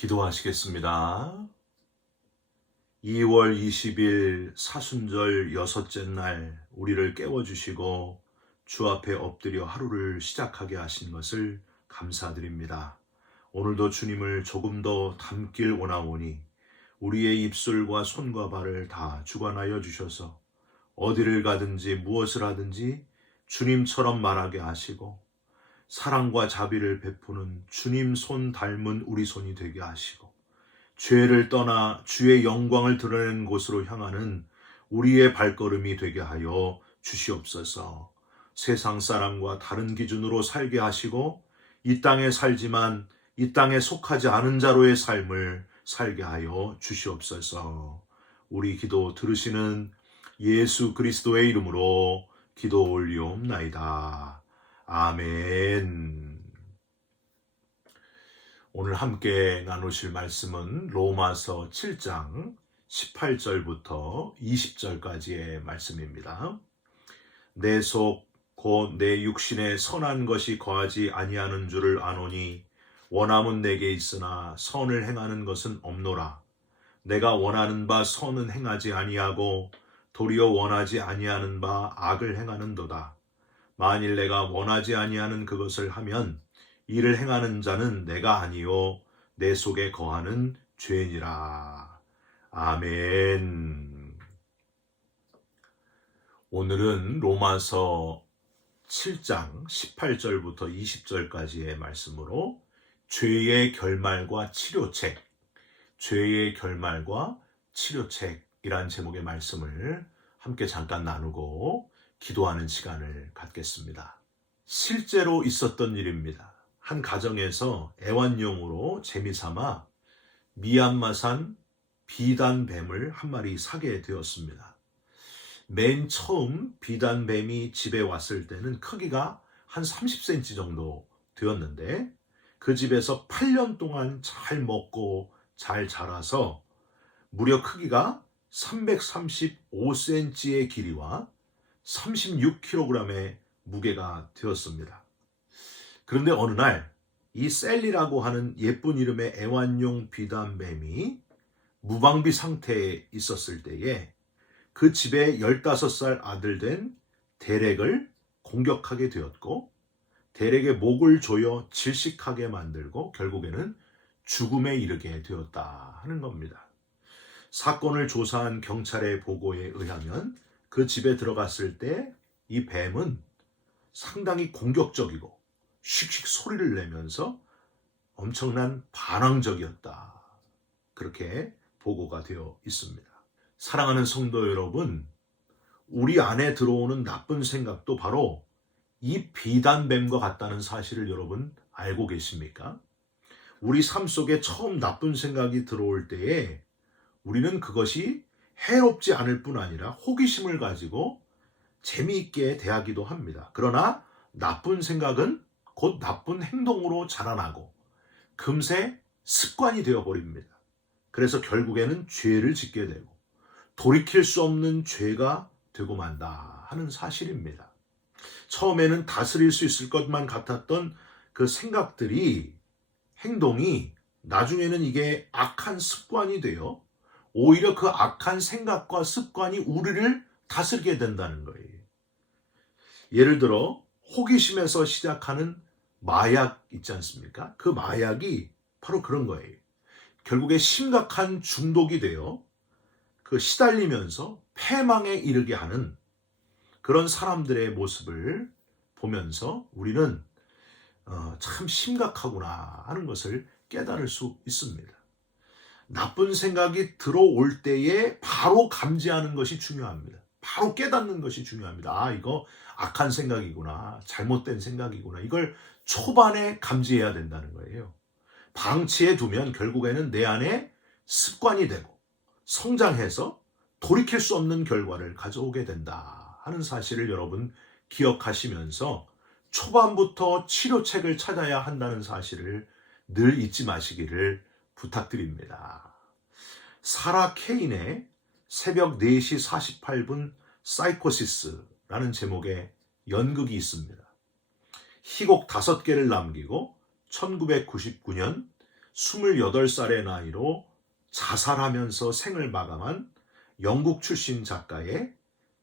기도하시겠습니다. 2월 20일 사순절 여섯째 날 우리를 깨워주시고 주 앞에 엎드려 하루를 시작하게 하신 것을 감사드립니다. 오늘도 주님을 조금 더 닮길 원하오니 우리의 입술과 손과 발을 다 주관하여 주셔서 어디를 가든지 무엇을 하든지 주님처럼 말하게 하시고 사랑과 자비를 베푸는 주님 손 닮은 우리 손이 되게 하시고 죄를 떠나 주의 영광을 드러내는 곳으로 향하는 우리의 발걸음이 되게 하여 주시옵소서. 세상 사람과 다른 기준으로 살게 하시고 이 땅에 살지만 이 땅에 속하지 않은 자로의 삶을 살게 하여 주시옵소서. 우리 기도 들으시는 예수 그리스도의 이름으로 기도 올리옵나이다. 아멘. 오늘 함께 나누실 말씀은 로마서 7장 18절부터 20절까지의 말씀입니다. 내 속 곧 내 육신에 선한 것이 거하지 아니하는 줄을 아노니 원함은 내게 있으나 선을 행하는 것은 없노라. 내가 원하는 바 선은 행하지 아니하고 도리어 원하지 아니하는 바 악을 행하는도다. 만일 내가 원하지 아니하는 그것을 하면 이를 행하는 자는 내가 아니요 내 속에 거하는 죄니라. 아멘. 오늘은 로마서 7장 18절부터 20절까지의 말씀으로 죄의 결말과 치료책, 죄의 결말과 치료책이란 제목의 말씀을 함께 잠깐 나누고 기도하는 시간을 갖겠습니다. 실제로 있었던 일입니다. 한 가정에서 애완용으로 재미삼아 미얀마산 비단뱀을 한 마리 사게 되었습니다. 맨 처음 비단뱀이 집에 왔을 때는 크기가 한 30cm 정도 되었는데 그 집에서 8년 동안 잘 먹고 잘 자라서 무려 크기가 335cm의 길이와 36kg의 무게가 되었습니다. 그런데 어느 날 이 셀리라고 하는 예쁜 이름의 애완용 비단뱀이 무방비 상태에 있었을 때에 그 집에 15살 아들 된 데렉을 공격하게 되었고 데렉의 목을 조여 질식하게 만들고 결국에는 죽음에 이르게 되었다 하는 겁니다. 사건을 조사한 경찰의 보고에 의하면 그 집에 들어갔을 때 이 뱀은 상당히 공격적이고 씩씩 소리를 내면서 엄청난 반항적이었다. 그렇게 보고가 되어 있습니다. 사랑하는 성도 여러분, 우리 안에 들어오는 나쁜 생각도 바로 이 비단뱀과 같다는 사실을 여러분 알고 계십니까? 우리 삶 속에 처음 나쁜 생각이 들어올 때에 우리는 그것이 해롭지 않을 뿐 아니라 호기심을 가지고 재미있게 대하기도 합니다. 그러나 나쁜 생각은 곧 나쁜 행동으로 자라나고 금세 습관이 되어버립니다. 그래서 결국에는 죄를 짓게 되고 돌이킬 수 없는 죄가 되고 만다 하는 사실입니다. 처음에는 다스릴 수 있을 것만 같았던 그 생각들이, 행동이 나중에는 이게 악한 습관이 되어 오히려 그 악한 생각과 습관이 우리를 다스리게 된다는 거예요. 예를 들어 호기심에서 시작하는 마약 있지 않습니까? 그 마약이 바로 그런 거예요. 결국에 심각한 중독이 되어 그 시달리면서 패망에 이르게 하는 그런 사람들의 모습을 보면서 우리는 참 심각하구나 하는 것을 깨달을 수 있습니다. 나쁜 생각이 들어올 때에 바로 감지하는 것이 중요합니다. 바로 깨닫는 것이 중요합니다. 이거 악한 생각이구나, 잘못된 생각이구나. 이걸 초반에 감지해야 된다는 거예요. 방치해 두면 결국에는 내 안에 습관이 되고 성장해서 돌이킬 수 없는 결과를 가져오게 된다 하는 사실을 여러분 기억하시면서 초반부터 치료책을 찾아야 한다는 사실을 늘 잊지 마시기를 부탁드립니다. 사라 케인의 새벽 4시 48분 사이코시스라는 제목의 연극이 있습니다. 희곡 5개를 남기고 1999년 28살의 나이로 자살하면서 생을 마감한 영국 출신 작가의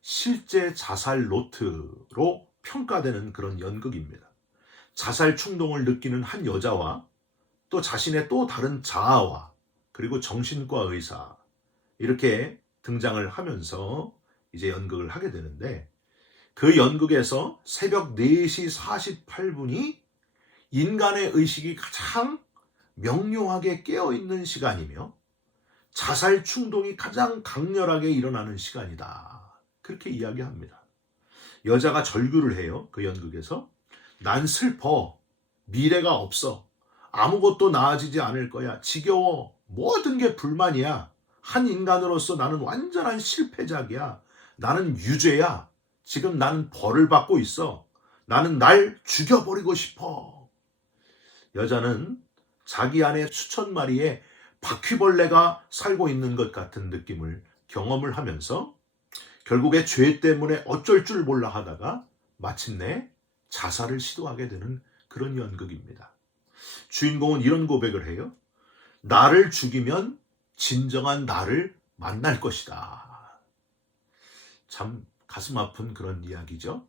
실제 자살 노트로 평가되는 그런 연극입니다. 자살 충동을 느끼는 한 여자와 또 자신의 또 다른 자아와 그리고 정신과 의사 이렇게 등장을 하면서 이제 연극을 하게 되는데, 그 연극에서 새벽 4시 48분이 인간의 의식이 가장 명료하게 깨어있는 시간이며 자살 충동이 가장 강렬하게 일어나는 시간이다. 그렇게 이야기합니다. 여자가 절규를 해요. 그 연극에서. 난 슬퍼. 미래가 없어. 아무것도 나아지지 않을 거야. 지겨워. 모든 게 불만이야. 한 인간으로서 나는 완전한 실패작이야. 나는 유죄야. 지금 나는 벌을 받고 있어. 나는 날 죽여버리고 싶어. 여자는 자기 안에 수천 마리의 바퀴벌레가 살고 있는 것 같은 느낌을 경험을 하면서 결국에 죄 때문에 어쩔 줄 몰라 하다가 마침내 자살을 시도하게 되는 그런 연극입니다. 주인공은 이런 고백을 해요. 나를 죽이면 진정한 나를 만날 것이다. 참 가슴 아픈 그런 이야기죠.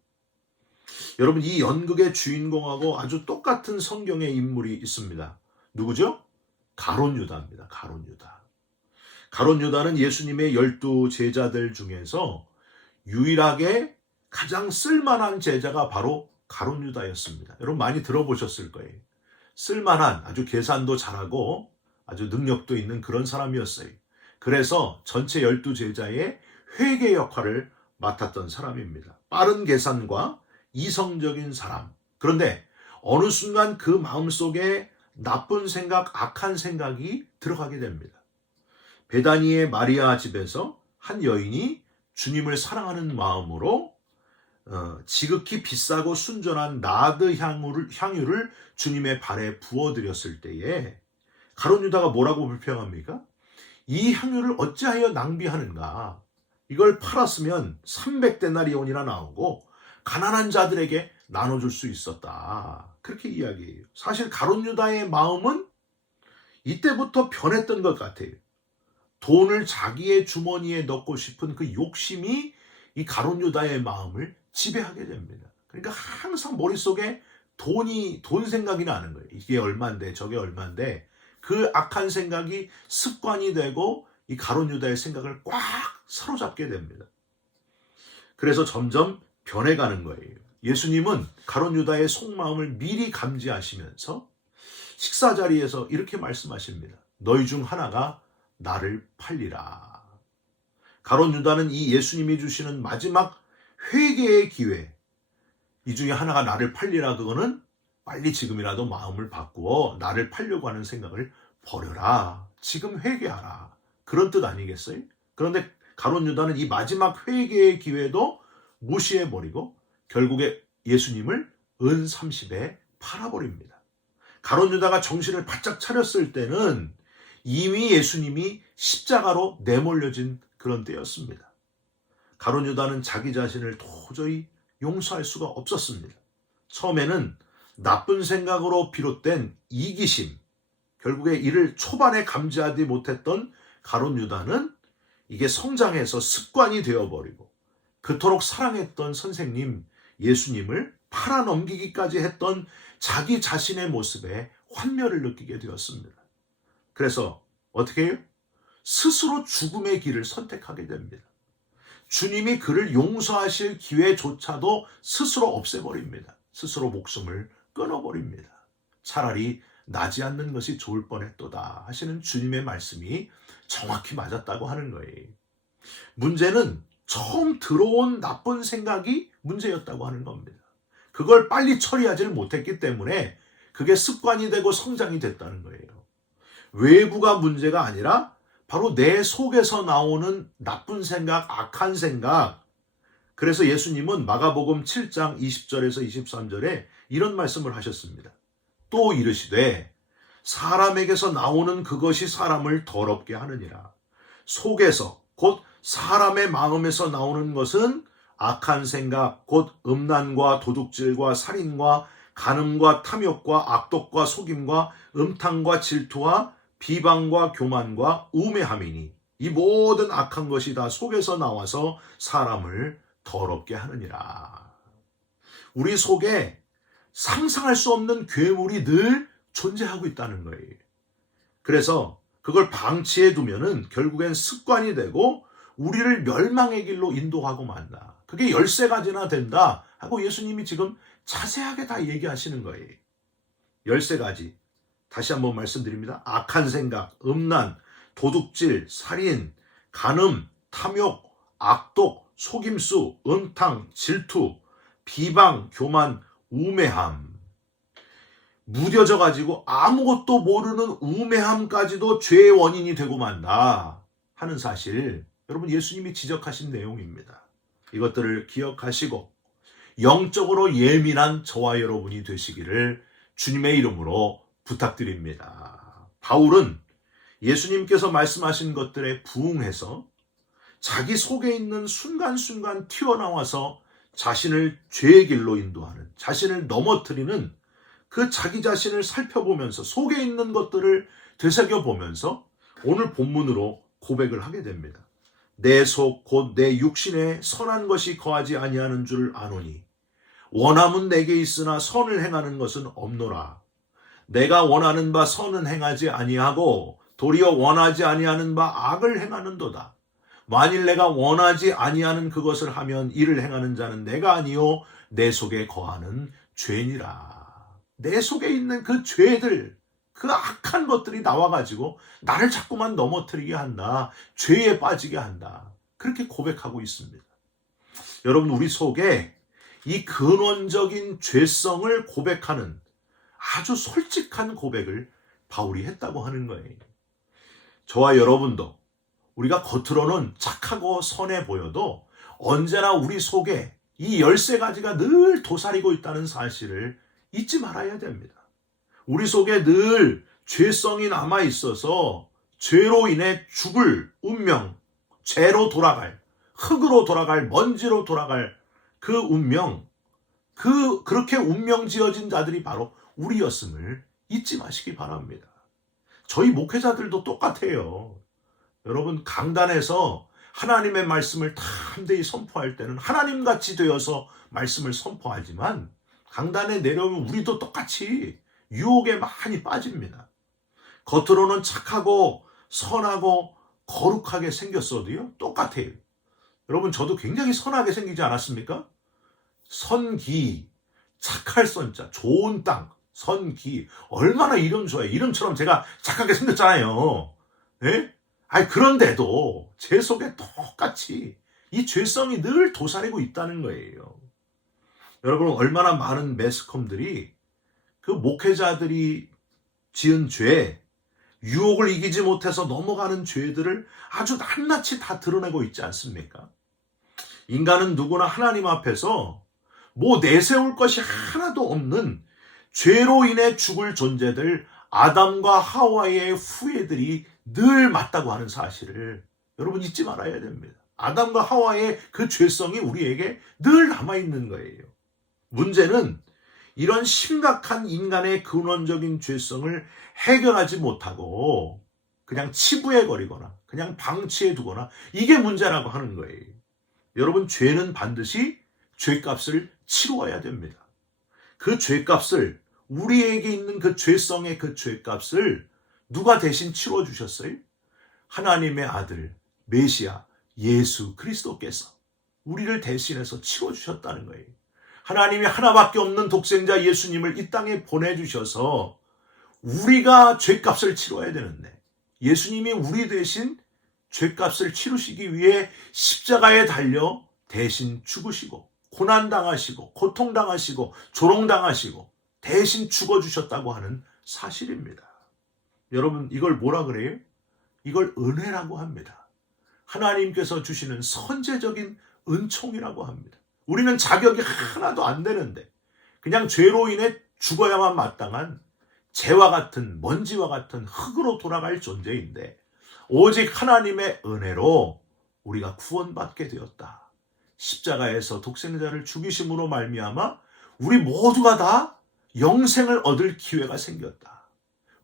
여러분, 이 연극의 주인공하고 아주 똑같은 성경의 인물이 있습니다. 누구죠? 가룟 유다입니다. 가룟 유다. 가룟 유다는 예수님의 12 제자들 중에서 유일하게 가장 쓸만한 제자가 바로 가룟 유다였습니다. 여러분 많이 들어보셨을 거예요. 쓸만한, 아주 계산도 잘하고 아주 능력도 있는 그런 사람이었어요. 그래서 전체 12 제자의 회계 역할을 맡았던 사람입니다. 빠른 계산과 이성적인 사람. 그런데 어느 순간 그 마음속에 나쁜 생각, 악한 생각이 들어가게 됩니다. 베다니의 마리아 집에서 한 여인이 주님을 사랑하는 마음으로 지극히 비싸고 순전한 나드 향유를 주님의 발에 부어드렸을 때에 가룟 유다가 뭐라고 불평합니까? 이 향유를 어찌하여 낭비하는가? 이걸 팔았으면 300데나리온이나 나오고 가난한 자들에게 나눠줄 수 있었다. 그렇게 이야기해요. 사실 가룟 유다의 마음은 이때부터 변했던 것 같아요. 돈을 자기의 주머니에 넣고 싶은 그 욕심이 이 가룟 유다의 마음을 지배하게 됩니다. 그러니까 항상 머릿속에 돈 생각이 나는 거예요. 이게 얼만데 저게 얼만데, 그 악한 생각이 습관이 되고 이 가룟 유다의 생각을 꽉 사로잡게 됩니다. 그래서 점점 변해가는 거예요. 예수님은 가룟 유다의 속마음을 미리 감지하시면서 식사 자리에서 이렇게 말씀하십니다. 너희 중 하나가 나를 팔리라. 가룟 유다는 이 예수님이 주시는 마지막 회개의 기회, 이 중에 하나가 나를 팔리라, 그거는 빨리 지금이라도 마음을 바꾸어 나를 팔려고 하는 생각을 버려라. 지금 회개하라. 그런 뜻 아니겠어요? 그런데 가룟 유다는 이 마지막 회개의 기회도 무시해버리고 결국에 예수님을 은 30에 팔아버립니다. 가룟 유다가 정신을 바짝 차렸을 때는 이미 예수님이 십자가로 내몰려진 그런 때였습니다. 가룟 유다는 자기 자신을 도저히 용서할 수가 없었습니다. 처음에는 나쁜 생각으로 비롯된 이기심, 결국에 이를 초반에 감지하지 못했던 가룟 유다는 이게 성장해서 습관이 되어버리고 그토록 사랑했던 선생님 예수님을 팔아넘기기까지 했던 자기 자신의 모습에 환멸을 느끼게 되었습니다. 그래서 어떻게 해요? 스스로 죽음의 길을 선택하게 됩니다. 주님이 그를 용서하실 기회조차도 스스로 없애버립니다. 스스로 목숨을 끊어버립니다. 차라리 나지 않는 것이 좋을 뻔했도다 하시는 주님의 말씀이 정확히 맞았다고 하는 거예요. 문제는 처음 들어온 나쁜 생각이 문제였다고 하는 겁니다. 그걸 빨리 처리하지를 못했기 때문에 그게 습관이 되고 성장이 됐다는 거예요. 외부가 문제가 아니라 바로 내 속에서 나오는 나쁜 생각, 악한 생각. 그래서 예수님은 마가복음 7장 20절에서 23절에 이런 말씀을 하셨습니다. 또 이르시되 사람에게서 나오는 그것이 사람을 더럽게 하느니라. 속에서 곧 사람의 마음에서 나오는 것은 악한 생각, 곧 음란과 도둑질과 살인과 간음과 탐욕과 악독과 속임과 음탕과 질투와 비방과 교만과 우매함이니 이 모든 악한 것이 다 속에서 나와서 사람을 더럽게 하느니라. 우리 속에 상상할 수 없는 괴물이 늘 존재하고 있다는 거예요. 그래서 그걸 방치해 두면은 결국엔 습관이 되고 우리를 멸망의 길로 인도하고 만다. 그게 13가지나 된다 하고 예수님이 지금 자세하게 다 얘기하시는 거예요. 13가지. 다시 한번 말씀드립니다. 악한 생각, 음란, 도둑질, 살인, 간음, 탐욕, 악독, 속임수, 음탕, 질투, 비방, 교만, 우매함. 무뎌져 가지고 아무것도 모르는 우매함까지도 죄의 원인이 되고 만다 하는 사실, 여러분 예수님이 지적하신 내용입니다. 이것들을 기억하시고 영적으로 예민한 저와 여러분이 되시기를 주님의 이름으로 부탁드립니다. 바울은 예수님께서 말씀하신 것들에 부응해서 자기 속에 있는 순간순간 튀어나와서 자신을 죄의 길로 인도하는, 자신을 넘어뜨리는 그 자기 자신을 살펴보면서 속에 있는 것들을 되새겨보면서 오늘 본문으로 고백을 하게 됩니다. 내 속 곧 내 육신에 선한 것이 거하지 아니하는 줄 아노니 원함은 내게 있으나 선을 행하는 것은 없노라. 내가 원하는 바 선은 행하지 아니하고 도리어 원하지 아니하는 바 악을 행하는도다. 만일 내가 원하지 아니하는 그것을 하면 이를 행하는 자는 내가 아니요 내 속에 거하는 죄니라. 내 속에 있는 그 죄들, 그 악한 것들이 나와가지고 나를 자꾸만 넘어뜨리게 한다. 죄에 빠지게 한다. 그렇게 고백하고 있습니다. 여러분, 우리 속에 이 근원적인 죄성을 고백하는 아주 솔직한 고백을 바울이 했다고 하는 거예요. 저와 여러분도 우리가 겉으로는 착하고 선해 보여도 언제나 우리 속에 이 13가지가 늘 도사리고 있다는 사실을 잊지 말아야 됩니다. 우리 속에 늘 죄성이 남아 있어서 죄로 인해 죽을 운명, 죄로 돌아갈, 흙으로 돌아갈, 먼지로 돌아갈 그 운명, 그렇게 운명 지어진 자들이 바로 우리였음을 잊지 마시기 바랍니다. 저희 목회자들도 똑같아요. 여러분, 강단에서 하나님의 말씀을 담대히 선포할 때는 하나님같이 되어서 말씀을 선포하지만 강단에 내려오면 우리도 똑같이 유혹에 많이 빠집니다. 겉으로는 착하고 선하고 거룩하게 생겼어도요, 똑같아요. 여러분, 저도 굉장히 선하게 생기지 않았습니까? 선기, 착할 선자, 좋은 땅, 선기. 얼마나 이름 좋아요. 이름처럼 제가 착하게 생겼잖아요. 예? 그런데도 제 속에 똑같이 이 죄성이 늘 도사리고 있다는 거예요. 여러분, 얼마나 많은 매스컴들이 그 목회자들이 지은 죄, 유혹을 이기지 못해서 넘어가는 죄들을 아주 낱낱이 다 드러내고 있지 않습니까? 인간은 누구나 하나님 앞에서 뭐 내세울 것이 하나도 없는 죄로 인해 죽을 존재들, 아담과 하와의 후예들이 늘 맞다고 하는 사실을 여러분 잊지 말아야 됩니다. 아담과 하와의 그 죄성이 우리에게 늘 남아있는 거예요. 문제는 이런 심각한 인간의 근원적인 죄성을 해결하지 못하고 그냥 치부해버리거나 그냥 방치해 두거나, 이게 문제라고 하는 거예요. 여러분, 죄는 반드시 죄값을 치루어야 됩니다. 그 죄값을, 우리에게 있는 그 죄성의 그 죄값을 누가 대신 치루어 주셨어요? 하나님의 아들 메시아 예수 그리스도께서 우리를 대신해서 치루어 주셨다는 거예요. 하나님이 하나밖에 없는 독생자 예수님을 이 땅에 보내주셔서 우리가 죄값을 치러야 되는데, 예수님이 우리 대신 죄값을 치르시기 위해 십자가에 달려 대신 죽으시고 고난당하시고 고통당하시고 조롱당하시고 대신 죽어주셨다고 하는 사실입니다. 여러분, 이걸 뭐라 그래요? 이걸 은혜라고 합니다. 하나님께서 주시는 선제적인 은총이라고 합니다. 우리는 자격이 하나도 안 되는데 그냥 죄로 인해 죽어야만 마땅한 재와 같은, 먼지와 같은 흙으로 돌아갈 존재인데 오직 하나님의 은혜로 우리가 구원받게 되었다. 십자가에서 독생자를 죽이심으로 말미암아 우리 모두가 다 영생을 얻을 기회가 생겼다.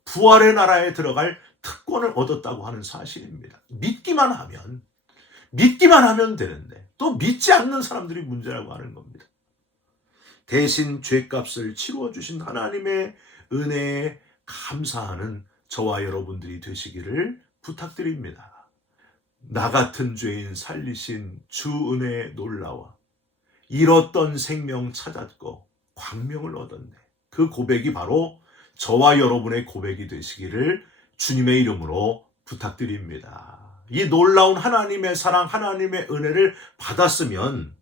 부활의 나라에 들어갈 특권을 얻었다고 하는 사실입니다. 믿기만 하면 되는데 또 믿지 않는 사람들이 문제라고 하는 겁니다. 대신 죄값을 치루어 주신 하나님의 은혜에 감사하는 저와 여러분들이 되시기를 부탁드립니다. 나 같은 죄인 살리신 주 은혜에 놀라워 잃었던 생명 찾았고 광명을 얻었네. 그 고백이 바로 저와 여러분의 고백이 되시기를 주님의 이름으로 부탁드립니다. 이 놀라운 하나님의 사랑, 하나님의 은혜를 받았으면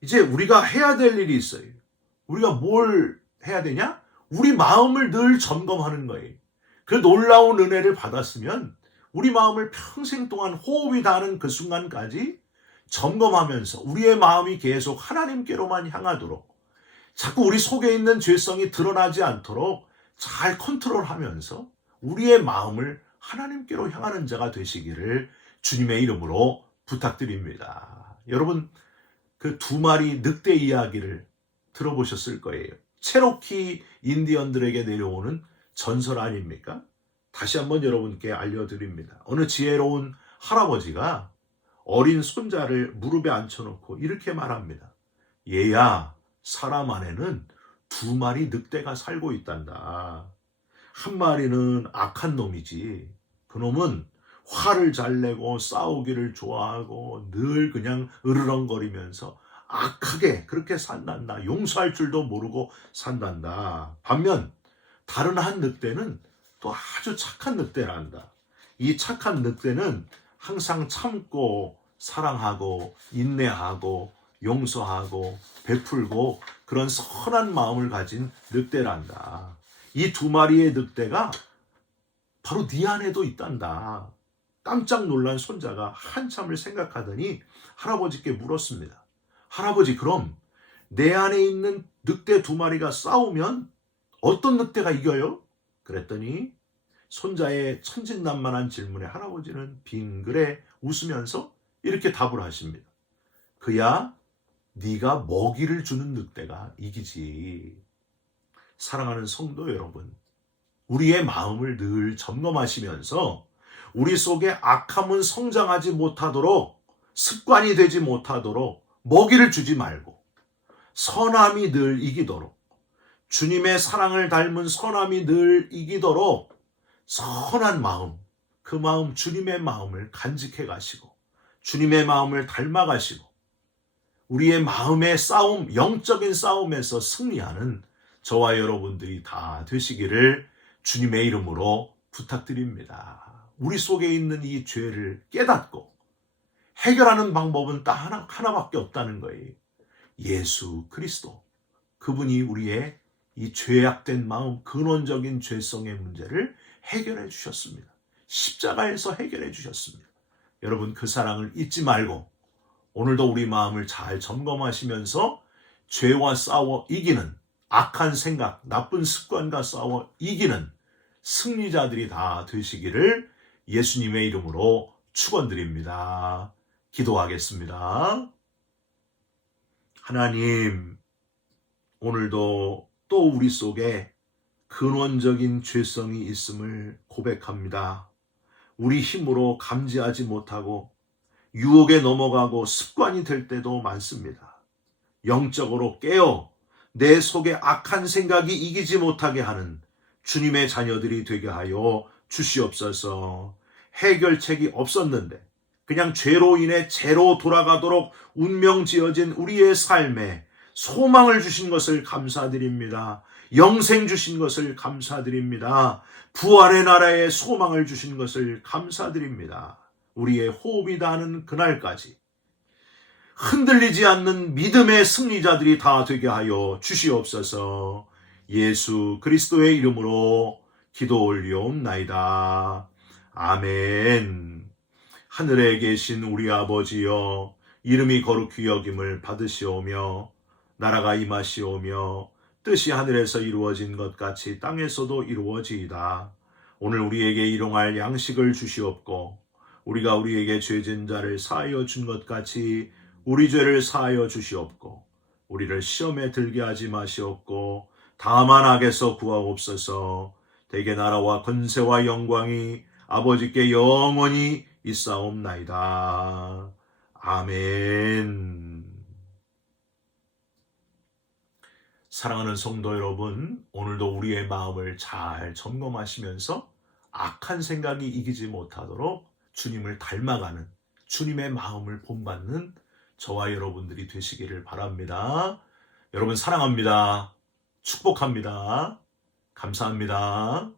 이제 우리가 해야 될 일이 있어요. 우리가 뭘 해야 되냐? 우리 마음을 늘 점검하는 거예요. 그 놀라운 은혜를 받았으면 우리 마음을 평생 동안 호흡이 닿는 그 순간까지 점검하면서 우리의 마음이 계속 하나님께로만 향하도록 자꾸 우리 속에 있는 죄성이 드러나지 않도록 잘 컨트롤하면서 우리의 마음을 하나님께로 향하는 자가 되시기를 주님의 이름으로 부탁드립니다. 여러분, 그 2마리 늑대 이야기를 들어보셨을 거예요. 체로키 인디언들에게 내려오는 전설 아닙니까? 다시 한번 여러분께 알려드립니다. 어느 지혜로운 할아버지가 어린 손자를 무릎에 앉혀놓고 이렇게 말합니다. 얘야, 사람 안에는 2마리 늑대가 살고 있단다. 한 마리는 악한 놈이지. 그놈은 화를 잘 내고 싸우기를 좋아하고 늘 그냥 으르렁거리면서 악하게 그렇게 산단다. 용서할 줄도 모르고 산단다. 반면 다른 한 늑대는 또 아주 착한 늑대란다. 이 착한 늑대는 항상 참고 사랑하고 인내하고 용서하고 베풀고 그런 선한 마음을 가진 늑대란다. 이 2마리의 늑대가 바로 네 안에도 있단다. 깜짝 놀란 손자가 한참을 생각하더니 할아버지께 물었습니다. 할아버지, 그럼 내 안에 있는 늑대 2마리가 싸우면 어떤 늑대가 이겨요? 그랬더니 손자의 천진난만한 질문에 할아버지는 빙그레 웃으면서 이렇게 답을 하십니다. 그야 네가 먹이를 주는 늑대가 이기지. 사랑하는 성도 여러분, 우리의 마음을 늘 점검하시면서 우리 속에 악함은 성장하지 못하도록, 습관이 되지 못하도록 먹이를 주지 말고 선함이 늘 이기도록, 주님의 사랑을 닮은 선함이 늘 이기도록 선한 마음, 그 마음, 주님의 마음을 간직해 가시고 주님의 마음을 닮아 가시고 우리의 마음의 싸움, 영적인 싸움에서 승리하는 저와 여러분들이 다 되시기를 주님의 이름으로 부탁드립니다. 우리 속에 있는 이 죄를 깨닫고 해결하는 방법은 딱 하나밖에 없다는 거예요. 예수 그리스도. 그분이 우리의 이 죄악된 마음, 근원적인 죄성의 문제를 해결해 주셨습니다. 십자가에서 해결해 주셨습니다. 여러분, 그 사랑을 잊지 말고 오늘도 우리 마음을 잘 점검하시면서 죄와 싸워 이기는, 악한 생각, 나쁜 습관과 싸워 이기는 승리자들이 다 되시기를 예수님의 이름으로 축원드립니다. 기도하겠습니다. 하나님, 오늘도 또 우리 속에 근원적인 죄성이 있음을 고백합니다. 우리 힘으로 감지하지 못하고 유혹에 넘어가고 습관이 될 때도 많습니다. 영적으로 깨어 내 속에 악한 생각이 이기지 못하게 하는 주님의 자녀들이 되게 하여 주시옵소서. 해결책이 없었는데 그냥 죄로 인해 죄로 돌아가도록 운명 지어진 우리의 삶에 소망을 주신 것을 감사드립니다. 영생 주신 것을 감사드립니다. 부활의 나라에 소망을 주신 것을 감사드립니다. 우리의 호흡이 닿는 그날까지 흔들리지 않는 믿음의 승리자들이 다 되게 하여 주시옵소서. 예수 그리스도의 이름으로 기도 올리옵나이다. 아멘. 하늘에 계신 우리 아버지여, 이름이 거룩히 여김을 받으시오며 나라가 임하시오며 뜻이 하늘에서 이루어진 것 같이 땅에서도 이루어지이다. 오늘 우리에게 일용할 양식을 주시옵고 우리가 우리에게 죄진 자를 사하여 준 것 같이 우리 죄를 사하여 주시옵고 우리를 시험에 들게 하지 마시옵고 다만 악에서 구하옵소서. 대개 나라와 권세와 영광이 아버지께 영원히 있사옵나이다. 아멘. 사랑하는 성도 여러분, 오늘도 우리의 마음을 잘 점검하시면서 악한 생각이 이기지 못하도록 주님을 닮아가는, 주님의 마음을 본받는 저와 여러분들이 되시기를 바랍니다. 여러분 사랑합니다. 축복합니다. 감사합니다.